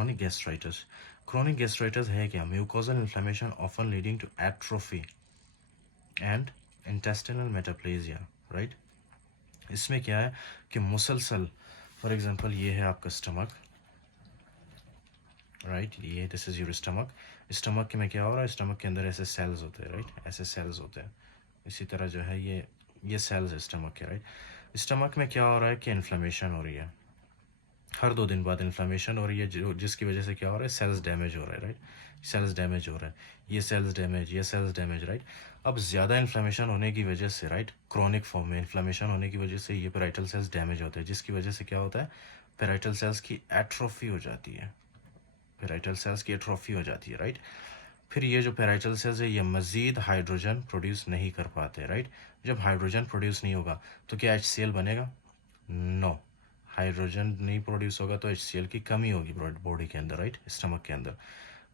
chronic gastritis. Chronic gastritis है क्या? Mucosal inflammation often leading to atrophy and intestinal metaplasia, right? इसमें क्या है कि मुसलसल, फॉर एग्जांपल ये है आपका स्टमक, राइट, ये this is your stomach. Stomach में क्या हो रहा है? स्टमक के अंदर ऐसे सेल्स होते हैं, राइट, ऐसे सेल्स होते हैं. इसी तरह जो है ये सेल्स है स्टमक के, राइट. स्टमक में क्या हो रहा है कि इन्फ्लेमेशन हो रही है, हर 2 दिन बाद इन्फ्लेमेशन हो रही है, जो जिसकी वजह से क्या हो रहा है? सेल्स डैमेज हो रहा है, राइट. सेल्स डैमेज हो रहा है, ये सेल्स डैमेज, ये सेल्स डैमेज, राइट. अब ज़्यादा इन्फ्लेमेशन होने की वजह से, राइट, क्रोनिक फॉर्म में इन्फ्लेमेशन होने की वजह से ये पेराइटल सेल्स डैमेज होते हैं, जिसकी वजह से क्या होता है? पेराइटल सेल्स की एट्रोफी हो जाती है. पेराइटल सेल्स की एट्रोफी हो जाती है, राइट. फिर ये जो पेराइटल सेल्स है ये मज़ीद हाइड्रोजन प्रोड्यूस नहीं कर पाते, राइट. जब हाइड्रोजन प्रोड्यूस नहीं होगा तो क्या HCl बनेगा? नो. हाइड्रोजन नहीं प्रोड्यूस होगा तो HCl की कमी होगी बॉडी के अंदर, राइट, स्टमक के अंदर.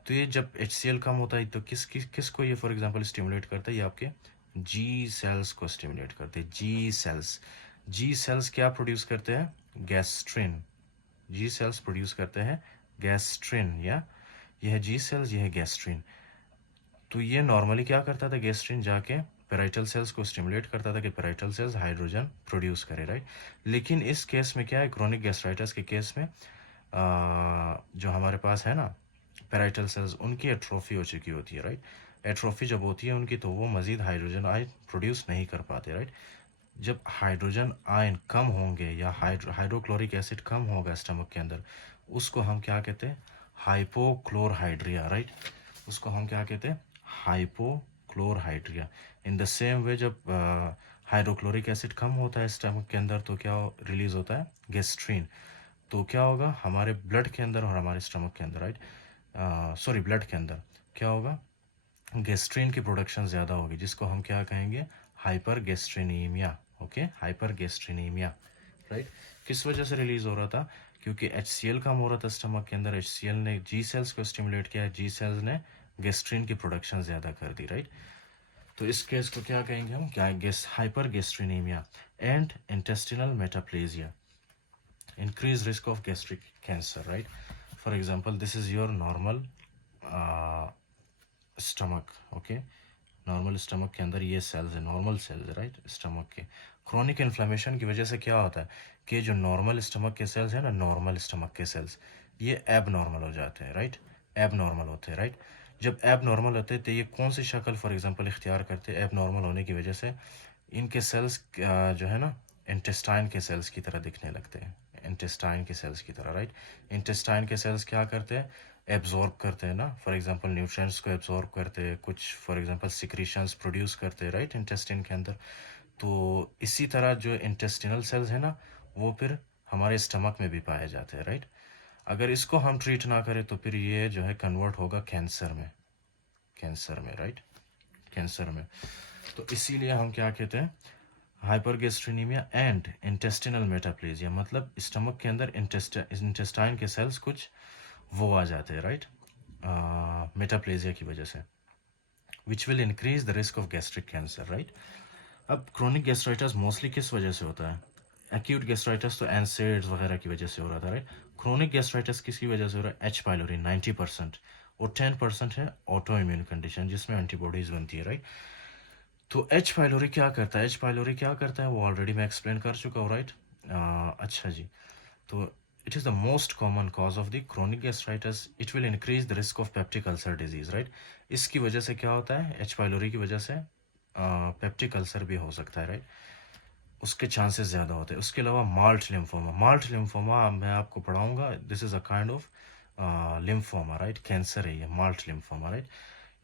तो ये जब HCl कम होता है तो किसको ये फॉर एग्जांपल स्टिमुलेट करता है? ये आपके जी सेल्स को स्टिमुलेट करते हैं. जी सेल्स क्या प्रोड्यूस करते हैं? गैस्ट्रिन. जी सेल्स प्रोड्यूस करते हैं गैस्ट्रिन, या यह है जी सेल्स, यह है गैस्ट्रिन. तो ये नॉर्मली क्या करता था? गैस्ट्रिन जाके पेराइटल सेल्स को स्टिमुलेट करता था कि पेराइटल सेल्स हाइड्रोजन प्रोड्यूस करे, राइट. लेकिन इस केस में क्या है? क्रोनिक गैस्ट्राइटिस के केस में जो हमारे पास है ना पेराइटल सेल्स, उनकी एट्रोफी हो चुकी होती है, राइट. एट्रोफी जब होती है उनकी तो वो मज़ीद हाइड्रोजन आयन प्रोड्यूस नहीं कर पाते, राइट. जब हाइड्रोजन आयन कम होंगे या हाइड्रोक्लोरिक एसिड कम होगा स्टमक के अंदर, उसको हम क्या कहते हैं? Hypochlorhydria, right. उसको हम क्या कहते हैं? Hypochlorhydria. In the same way जब हाइड्रोक्लोरिक एसिड कम होता है स्टमक के अंदर तो क्या रिलीज होता है? गैस्ट्रीन. तो क्या होगा हमारे ब्लड के अंदर और हमारे स्टमक के अंदर, राइट, सॉरी ब्लड के अंदर क्या होगा? गैस्ट्रीन की प्रोडक्शन ज़्यादा होगी, जिसको हम क्या कहेंगे? Hypergastrinaemia. Okay, hypergastrinaemia, right. किस वजह से रिलीज हो रहा था? क्योंकि HCl कम हो रहा था स्टमक के अंदर. HCl ने जी सेल्स को स्टिमुलेट किया, जी सेल्स ने गैस्ट्रीन की प्रोडक्शन ज़्यादा कर दी, राइट. तो इस केस को क्या कहेंगे हम? क्या? Hypergastrinaemia and intestinal metaplasia. Increase risk of gastric cancer, right. For example this is your normal stomach. Okay, normal stomach के अंदर ये सेल्स है, नॉर्मल सेल्स, राइट, स्टमक के. क्रोनिक इन्फ्लेमेशन की वजह से क्या होता है कि जो नॉर्मल स्टमक के सेल्स है ना, नॉर्मल स्टमक के सेल्स, ये एब नॉर्मल हो जाते हैं, राइट. एब नॉर्मल होते हैं, राइट. जब एब नॉर्मल होते हैं तो ये कौन सी शक्ल फॉर एग्जांपल इख्तियार करते हैं? एब नॉर्मल होने की वजह से इनके सेल्स जो है ना इंटेस्टाइन के सेल्स की तरह दिखने लगते हैं, इंटेस्टाइन के सेल्स की तरह, राइट. इंटेस्टाइन के सेल्स क्या करते हैं? एब्जॉर्ब करते हैं ना, फॉर एग्जांपल न्यूट्रिएंट्स को एब्जॉर्ब करते हैं, कुछ फॉर एग्जांपल सिक्रीशंस प्रोड्यूस करते हैं, राइट, इंटेस्टाइन के अंदर. तो इसी तरह जो इंटेस्टिनल सेल्स है ना वो फिर हमारे स्टमक में भी पाए जाते हैं, राइट. अगर इसको हम ट्रीट ना करें तो फिर ये जो है कन्वर्ट होगा कैंसर में, कैंसर में, राइट, कैंसर में. तो इसीलिए हम क्या कहते हैं? हाइपरगैस्ट्रीनीमिया एंड इंटेस्टिनल मेटाप्लेजिया, मतलब स्टमक के अंदर इंटेस्टाइन के सेल्स कुछ वो आ जाते हैं, राइट, मेटाप्लेजिया की वजह से, which will increase the risk of gastric cancer, right. अब क्रोनिक गैस्ट्राइटिस मोस्टली किस वजह से होता है? एक्यूट गैस्ट्राइटिस तो एनसेड्स वगैरह की वजह से हो रहा था, राइट. क्रोनिक गैस्ट्राइटिस किसकी वजह से हो रहा है? H. pylori 90%, और 10% है ऑटो इम्यून कंडीशन जिसमें एंटीबॉडीज बनती है, राइट. तो H. pylori क्या करता है? H. pylori क्या करता है वो ऑलरेडी मैं एक्सप्लेन कर चुका हूँ, राइट. अच्छा जी. तो it is the most common cause of the chronic gastritis. It will increase the risk of peptic ulcer disease, right. इसकी वजह से क्या होता है? H. pylori की वजह से पेप्टिक अल्सर भी हो सकता है, राइट. उसके चांसेस ज़्यादा होते हैं. उसके अलावा माल्ट लिम्फोमा, माल्ट लिम्फोमा मैं आपको पढ़ाऊंगा. This is a kind of lymphoma, right, cancer है ये MALT lymphoma, right.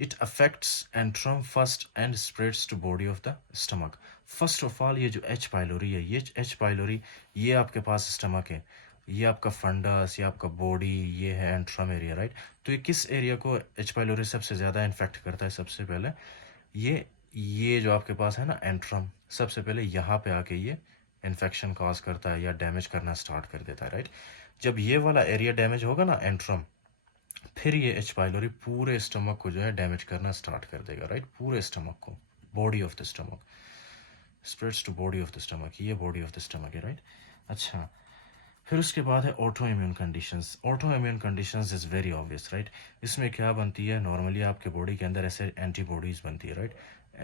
It affects antrum first and spreads to body of the stomach. First of all ये जो H. pylori है, ये H. pylori ये आपके पास स्टमक है, ये आपका फंडस, ये आपका बॉडी, ये है एंट्रम एरिया, राइट. तो ये किस एरिया को H. pylori सबसे ज़्यादा इन्फेक्ट करता है? सबसे पहले ये जो आपके पास है ना एंट्रम, सबसे पहले यहाँ पे आके ये इन्फेक्शन कॉज करता है या डैमेज करना स्टार्ट कर देता है, राइट. जब ये वाला एरिया डैमेज होगा ना एंट्रम, फिर ये H. pylori पूरे स्टमक को जो है डैमेज करना स्टार्ट कर देगा, राइट. पूरे स्टमक को, body of the stomach spreads to body of the stomach, ये बॉडी ऑफ द स्टमक है, राइट. अच्छा, फिर उसके बाद है autoimmune conditions. Autoimmune conditions is very obvious, right. इसमें क्या बनती है, नॉर्मली आपके बॉडी के अंदर ऐसे एंटीबॉडीज़ बनती है, राइट।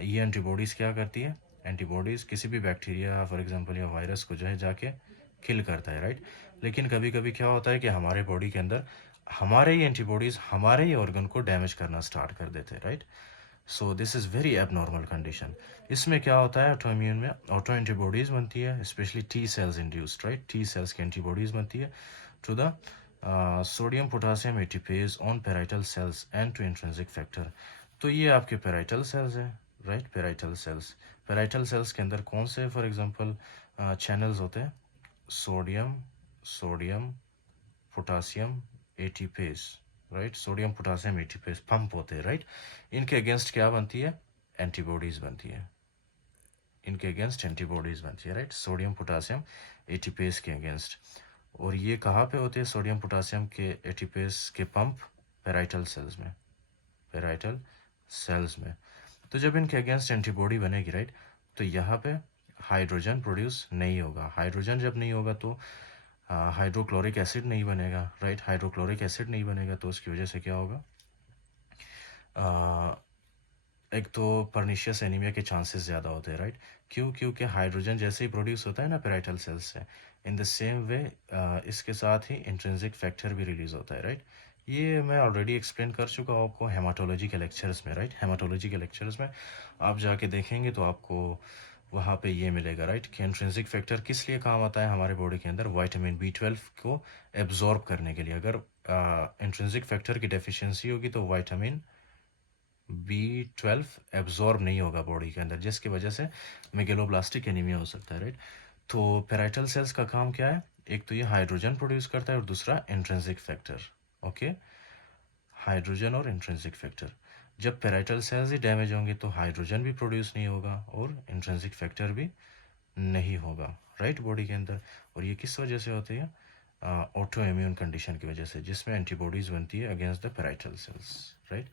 ये एंटीबॉडीज़ क्या करती है, एंटीबॉडीज़ किसी भी बैक्टीरिया फॉर एग्जांपल या वायरस को जो है जाके किल करता है, राइट। लेकिन कभी कभी क्या होता है कि हमारे बॉडी के अंदर हमारे ही एंटीबॉडीज़ हमारे ही ऑर्गन को डैमेज करना स्टार्ट कर देते हैं, right. So this is very abnormal condition. इसमें क्या होता है, ऑटो इम्यून में ऑटो एंटीबॉडीज़ बनती है, specially T cells induced, right. T cells की एंटीबॉडीज़ बनती है to the sodium potassium ATPase on parietal cells and to intrinsic factor। तो ये आपके पेराइटल सेल्स हैं, राइट। पेराइटल सेल्स के अंदर कौन से फॉर एग्जांपल चैनल्स होते हैं, sodium sodium potassium ATPase, right. Sodium potassium ATPase pump होते हैं, राइट। इनके अगेंस्ट क्या बनती है, एंटीबॉडीज बनती है, इनके अगेंस्ट एंटीबॉडीज बनती है, राइट। सोडियम पोटासियम एटीपेज के अगेंस्ट। और ये कहाँ पे होते हैं, सोडियम पोटासियम के एटीपेज के पंप, पेराइटल सेल्स में, पेराइटल सेल्स में। तो जब इनके अगेंस्ट एंटीबॉडी बनेगी, राइट, तो यहाँ पे हाइड्रोजन प्रोड्यूस नहीं होगा। हाइड्रोजन जब नहीं होगा तो हाइड्रोक्लोरिक एसिड नहीं बनेगा, राइट। हाइड्रोक्लोरिक एसिड नहीं बनेगा तो उसकी वजह से क्या होगा, एक तो परनीशियस एनीमिया के चांसेस ज़्यादा होते हैं, राइट। क्यों, क्योंकि हाइड्रोजन जैसे ही प्रोड्यूस होता है ना पेराइटल सेल्स से, इन द सेम वे इसके साथ ही इंट्रिंसिक फैक्टर भी रिलीज होता है, राइट। ये मैं ऑलरेडी एक्सप्लेन कर चुका हूँ आपको हेमाटोलॉजी के लेक्चर्स में, राइट। हेमाटोलॉजी के लेक्चर्स में आप जाके देखेंगे तो आपको वहाँ पे ये मिलेगा, राइट, कि इंट्रिंसिक फैक्टर किस लिए काम आता है हमारे बॉडी के अंदर, वाइटामिन B12 को एब्जॉर्ब करने के लिए। अगर इंट्रिंसिक फैक्टर की डेफिशिएंसी होगी तो वाइटामिन B12 एब्जॉर्ब नहीं होगा बॉडी के अंदर, जिसकी वजह से मेगेलोब्लास्टिक एनीमिया हो सकता है, राइट। तो पेराइटल सेल्स का काम क्या है, एक तो ये हाइड्रोजन प्रोड्यूस करता है और दूसरा इंट्रिंसिक फैक्टर, ओके। हाइड्रोजन और इंट्रिंसिक फैक्टर, जब पेराइटल सेल्स ही डैमेज होंगे तो हाइड्रोजन भी प्रोड्यूस नहीं होगा और इंट्रिंसिक फैक्टर भी नहीं होगा, राइट, बॉडी के अंदर। और ये किस वजह से होती है, ऑटो इम्यून कंडीशन की वजह से, जिसमें एंटीबॉडीज बनती है against the parietal cells, right.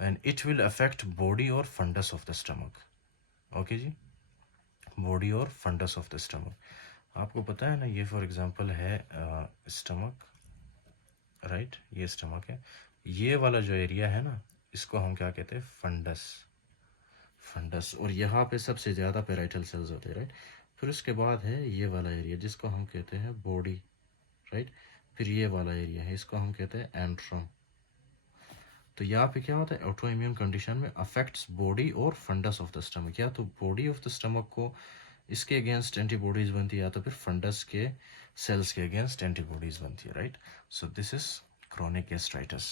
And it will affect body और fundus of the stomach, okay जी, बॉडी और फंडस ऑफ द स्टमक। आपको पता है ना, ये फॉर एग्जांपल है स्टमक, राइट। ये स्टमक है, ये वाला जो एरिया है ना, इसको हम क्या कहते हैं, फंडस, फंडस। और यहाँ पे सबसे ज़्यादा पेराइटल सेल्स होते हैं, राइट। फिर उसके बाद है ये वाला एरिया जिसको हम कहते हैं बॉडी, राइट। फिर ये वाला एरिया है, इसको हम कहते हैं एंट्रम। तो यहाँ पे क्या होता है, ऑटो इम्यून कंडीशन में अफेक्ट्स बॉडी और फंडस ऑफ द स्टमक। या तो बॉडी ऑफ द स्टमक को इसके अगेंस्ट एंटीबॉडीज बनती है, या तो फिर फंडस के सेल्स के अगेंस्ट एंटीबॉडीज बनती है, right. So this is chronic gastritis.